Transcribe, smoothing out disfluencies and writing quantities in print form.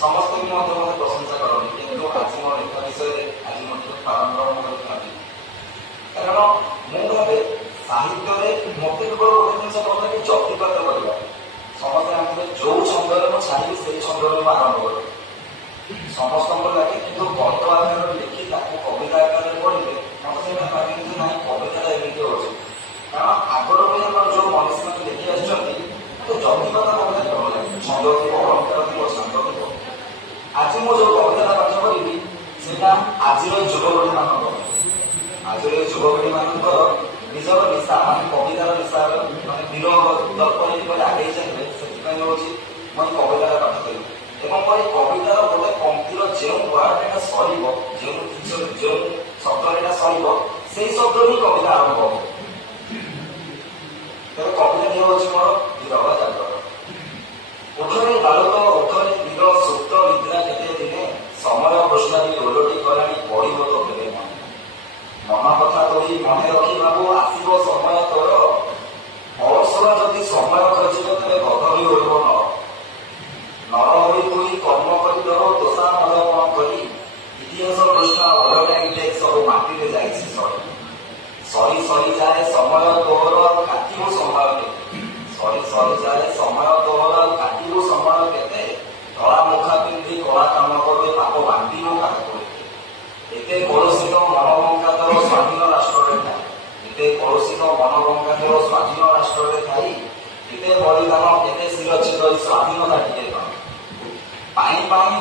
ସମସ୍ତେ ବି ମଧ୍ୟ ମୋତେ ପ୍ରଶଂସା କରନ୍ତି, କିନ୍ତୁ ଆଜି ମୋ ଲେଖା ବିଷୟରେ ଆଜି ମୁଁ ଟିକେ ପ୍ରାରମ୍ଭ କରିଥାନ୍ତି। କାରଣ ମୁଁ ଭାବେ ସାହିତ୍ୟରେ ମୋତେ କେବଳ ଗୋଟେ ଜିନିଷ କଥା କି ଯତିପାତ କରିବା। ସମସ୍ତେ ଜାଣିଥିବେ ଯୋଉ ଛନ୍ଦରେ ମୁଁ ଛାଡ଼ିବି ସେଇ ଛନ୍ଦରେ ମୁଁ ଆରମ୍ଭ କରେ, ସମସ୍ତଙ୍କୁ ଲାଗେ। କିନ୍ତୁ ଗଣିତ ଆକାରରେ ଲେଖି ତାକୁ କବିତା ଆକାରରେ ପଢ଼ିଲେ ମୋତେ ସେଇଟା ଲାଗେ ଯେ ନାଇଁ କବିତାଟା ଏମିତି ହେଉଛି। କାରଣ ଆଗରୁ ବି ଆମର ଯୋଉ ମନୁଷ୍ୟମାନେ ଲେଖି ଆସିଛନ୍ତି ମୋତେ ଯତିପାତ କବିତା ଭଲ ଲାଗେ, ଛନ୍ଦ ଥିବ, ଅଳଙ୍କାର ଥିବ, ଛାନ୍ଦ ଥିବ। ଆଜି ମୁଁ ଯୋଉ କବିତାଟା ପାଠ କରିବି ସେଇଟା ଆଜିର ଯୁବପିଢ଼ିମାନଙ୍କର, ଆଜିର ଯୁବପିଢ଼ିମାନଙ୍କର ନିଜର ନିଶା, ମାନେ କବିତାର ନିଶାର ମାନେ ବିରୋଧ ଦର୍ପରେ କିପରି ଆଗେଇ ଚାଲିବେ ସେଥିପାଇଁ ହେଉଛି ମୁଁ ଏଇ କବିତାର ପାଠ କରିବି। ଏବଂ ମୋ ଏଇ କବିତାର ଗୋଟେ ପଂକ୍ତିର ଯେଉଁ ୱାର୍ଡଟା ସରିବ, ଯେଉଁ ଶବ୍ଦରେ ଏଇଟା ସରିବ ସେଇ ଶବ୍ଦରୁ ହିଁ କବିତା ଆରମ୍ଭ ହେବ। ତେବେ କବିତାଟି ହେଉଛି ମୋର ବିରହ ଜାଗର। ଓଠରେ ବାଳକ ଓଠରେ ବୀର ସୁପ୍ତ ନିଦ୍ରା କେତେ ଦିନେ, ସମୟ କୃଷ୍ଣଟି ଓଲଟି ଗଲାଣି ପଡ଼ିବ ତ କେବେ ମନେ। ମନ କଥା କହି ମନେ ରଖି ଭାବୁ ଆସିବ ସମୟ ତୋର, ଅଳସୁଆ ଯଦି ସମୟ ଖୋଜିବ ତେବେ ଗଧବି ହୋଇବ ନର। ନର ହୋଇ ହୋଇ କର୍ମ କରିଦେବ ଦୋଷାମଦ କଣ କରି, ଇତିହାସ କୃଷ୍ଣ ଅଲଟାଇମ୍ ଟେକ୍ ସବୁ ମାଟିରେ ଯାଇଛି ସରି। ସରି ସରିଯାଏ ସମୟ ତୋର କାଟିବୁ ସମୟ କେତେ, ସରି ସରିଯାଏ ସମୟ ତୋର କାଟିବୁ ସମୟ କେତେ, ଧଳା ମୁଖା ପିନ୍ଧି କଳା କାମ କରି ପାପ ବାଣ୍ଟିବୁ କାହାକୁ ଏତେ। ଏତେ କଳୁଷିତ ମନଭଙ୍ଗା ତୋର ସ୍ୱାଧୀନ ରାଷ୍ଟ୍ରରେ ଥାଇ, ଏତେ କଳୁଷିତ ମନଭଙ୍ଗା ତୋର ସ୍ୱାଧୀନ ରାଷ୍ଟ୍ରରେ ଥାଇ, ଏତେ ବଳିଦାନ କେତେ ଶିରଚ୍ଛେଦ ସ୍ୱାଧୀନତା ଟିକେ ପାଇଁ। ପାଇଁ